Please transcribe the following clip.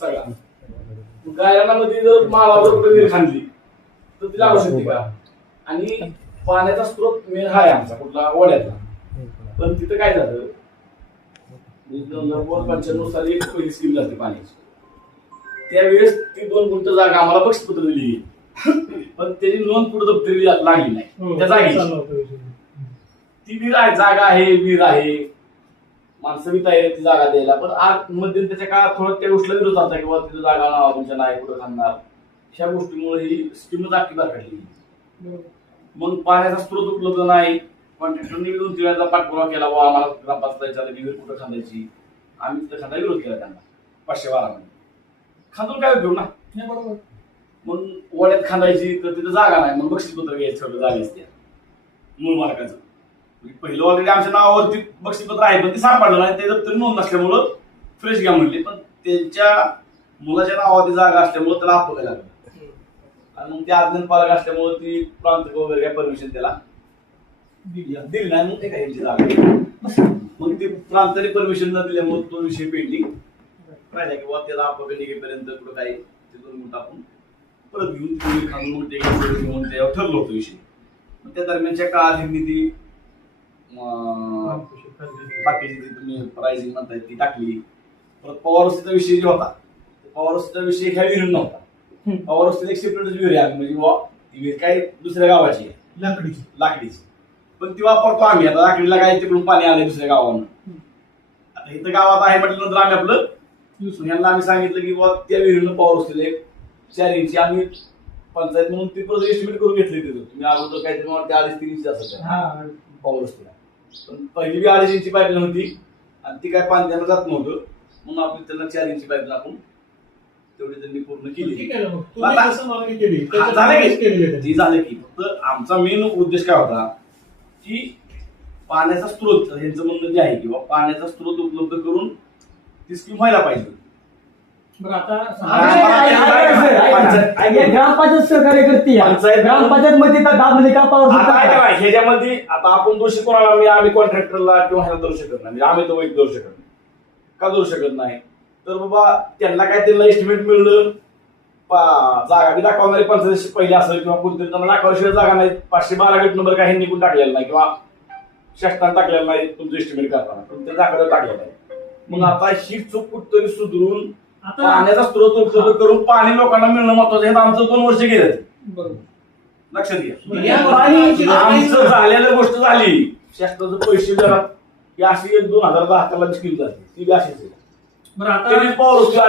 सगळा. गायनामध्ये जर माळावर कुठे विहीर खांदली तर ती लागू शकते का? आणि पाण्याचा स्रोत मेन हा आहे आमचा कुठला? ओढ्यातला पण तिथं काय झालं? नव्वद पंच्याण्णव साली एक पहिली स्कीम झाली पाण्याची. त्यावेळेस ती दोन गुंठ जागा आम्हाला बक्षपत्र दिली. पण त्याची नोंद पुढे दप्तरी लागली नाही. त्या जागी ती विहीर आहे जागा आहे विहीर आहे. माणसं बी तयार ती जागा द्यायला. पण आज मध्यंतरच्या काळात थोडं त्या गोष्टीला विरोध होता किंवा तिथं जागा नावा तुमच्या नाही कुठं खाणार ह्या गोष्टीमुळे ही स्कीमच आखी काढली मग पाण्याचा स्रोत उपलब्ध नाही. कॉन्ट्रॅक्टरने दोन तीन वेळा पाठपुरावा केला वा आम्हाला ग्रामपंचायत विहीर कुठं खांदायची आम्ही तिथं खांदा विरोध केला त्यांना पाचशे बारामध्ये खांदून काय उपयोग ना? मग वड्यात खांदायची तर तिथं जागा नाही. मग बक्षीसपत्र घ्यायचं सगळं जागेच त्या मूळ म्हणजे म्हणजे पहिलं ऑलरेडी आमच्या नावावरती बक्षीपत्र आहे पण ते सापडलं नाही. ते दप्तरी नोंद नसल्यामुळं फ्रेश घ्या म्हणले. पण त्यांच्या मुलाच्या नावावरती जागा असल्यामुळं त्याला आपलं लागलं. आणि मग ते आज्ञान पालक असल्यामुळं ती प्रांत वगैरे काय परमिशन त्याला दिली नाही. मग ते काय यांची जागा मग ते प्रांताने परमिशन न दिल्यामुळे तो विषय पेंडिंग राहिला किंवा त्याला आपल्याकडे निघेपर्यंत कुठं काही तिथून मग आपण परत घेऊन तिथे घेऊन ठरलो होतो विषय. त्या दरम्यानच्या काळात निधी ती बाकीची जी तुम्ही प्राइसिंग म्हणताय ती टाकली परत पवारवस्तीचा विषय जो होता पवारवस्तीचा विषय ह्या विहीर नव्हता पवारवस्तीला एक सेपरेट विहीर आहे म्हणजे बुवा, ती विहीर काय दुसऱ्या गावाची आहे लाकडीची लाकडीची पण ती वापरतो आम्ही आता लाकडीला काय तिकडून पाणी आलंय दुसऱ्या गावानं आता इथं गावात आहे म्हटल्यानंतर आम्ही आपलं यांना आम्ही सांगितलं की बुवा त्या विहिरीनं पॉवर असतील एक चार इंची आम्ही पंचायत म्हणून ती परत एस्टिमेट करून घेतली तिथं तुम्ही अगोदर काहीतरी मला त्या अडीच तीन इंची असत. हा पॉवर असतील पण पहिली बी अडीच इंची पाईपलाईन होती आणि ती काय पाणी त्यांना जात नव्हतं. म्हणून आपण त्यांना चार इंची पाईपलाईन आपण तेवढी त्यांनी पूर्ण केली. ठीक आहे ना मग. तुम्ही आता- कसं मागणी केली हा, त्याच्यात झालं केलेलं की. ती झालं की. फक्त आमचा मेन उद्देश काय होता की पाण्याचा स्रोत ह्यांचं म्हणणं जे आहे किंवा पाण्याचा स्रोत उपलब्ध करून ती स्कीम व्हायला पाहिजे. ग्रामपंचायत सहकार्य करते पंचायत- ग्रामपंचायत मध्ये तर दाब म्हणजे का पावर आता काय करा, ह्याच्यामध्ये आता आपण दोषी कोणाला म्हणजे आम्ही कॉन्ट्रॅक्टरला किंवा ह्याला धरू शकत नाही. म्हणजे आम्ही तो एक धरू शकत नाही. का धरू शकत नाही? तर बाबा त्यांना काय त्यांना एस्टिमेट मिळलं. पा- जागा बी दाखवणारे पंचायत पहिले असेल किंवा कोणतरी त्यांना दाखवल्याशिवाय जागा नाही. पाचशे बारा गट नंबर काही निघून टाकलेला नाही किंवा शासनाने टाकलेला नाही तुमचं एस्टिमेट करताना. पण ते दाखवलं टाकलेलं आहे मग आता ही चूक कुठतरी सुधरून पाण्याचा स्रोत उपलब्ध करून पाणी लोकांना मिळणं महत्वाचं आहे. हे आमचं दोन वर्ष गेले बरोबर. लक्षात घ्या. आमचं झालेलं गोष्ट झाली. शासनाचं पैसे जरा अशी एक दोन हजार दहा अकराला स्कीम झाली ती बी अशीच आहे. बरं आता त्याची पाऊल उचलली.